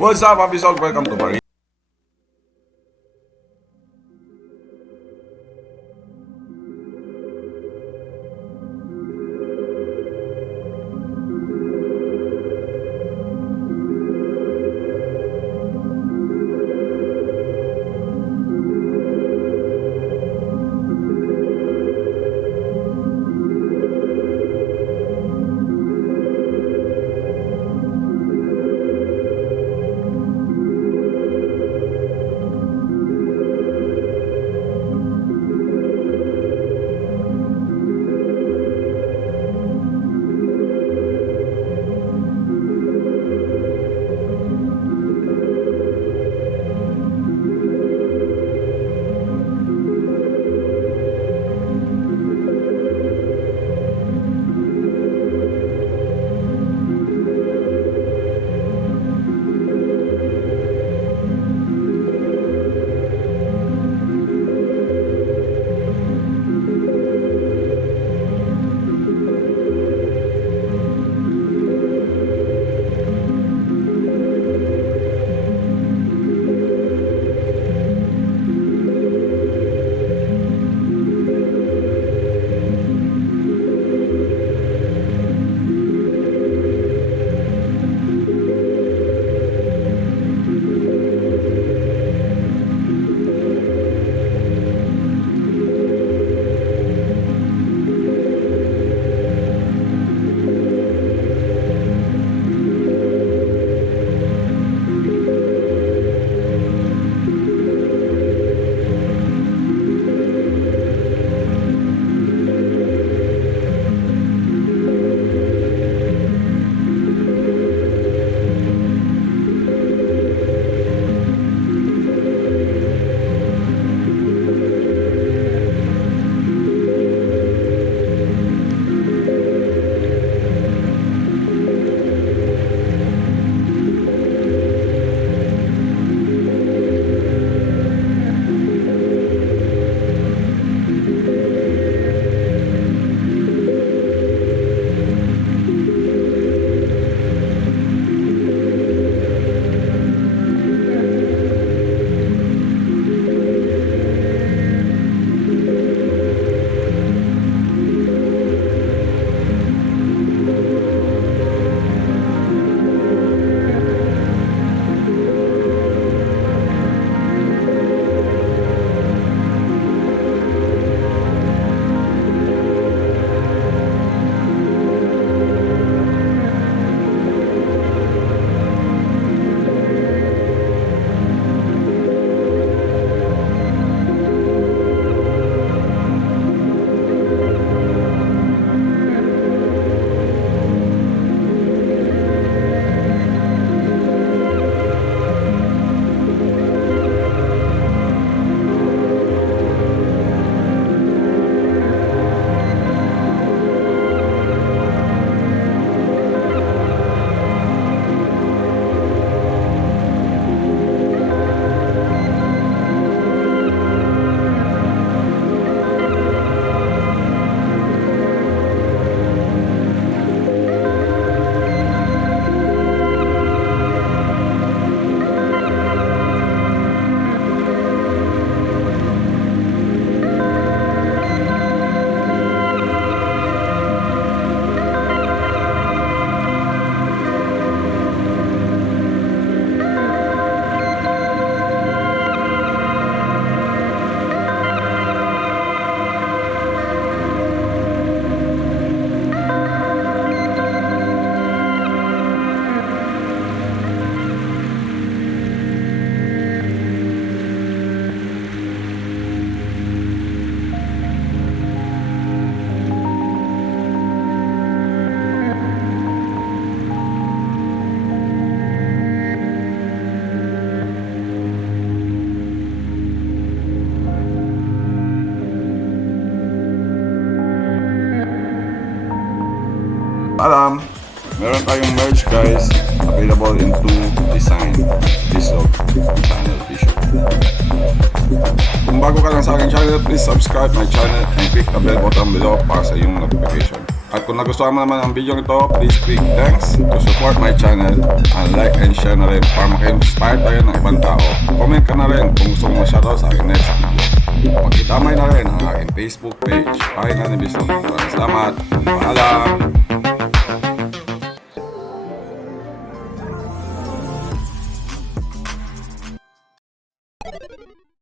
What's up, Happy Soul? Welcome to Marie. Paalam! Meron tayong merch guys, available in 2 design. Vlog channel t-shirt. Kung bago ka lang sa aking channel, please subscribe my channel and click the bell button below para sa iyong notification. At kung nagustuhan mo naman ang video nito, please click thanks to support my channel and like and share na rin para maka-inspire tayo ng ibang tao. Comment ka na rin kung gusto mo ma-shoutout sa aking next video. Magkitamay na rin ang aking Facebook page, Pahina ni Bison. Maraming salamat. Paalam!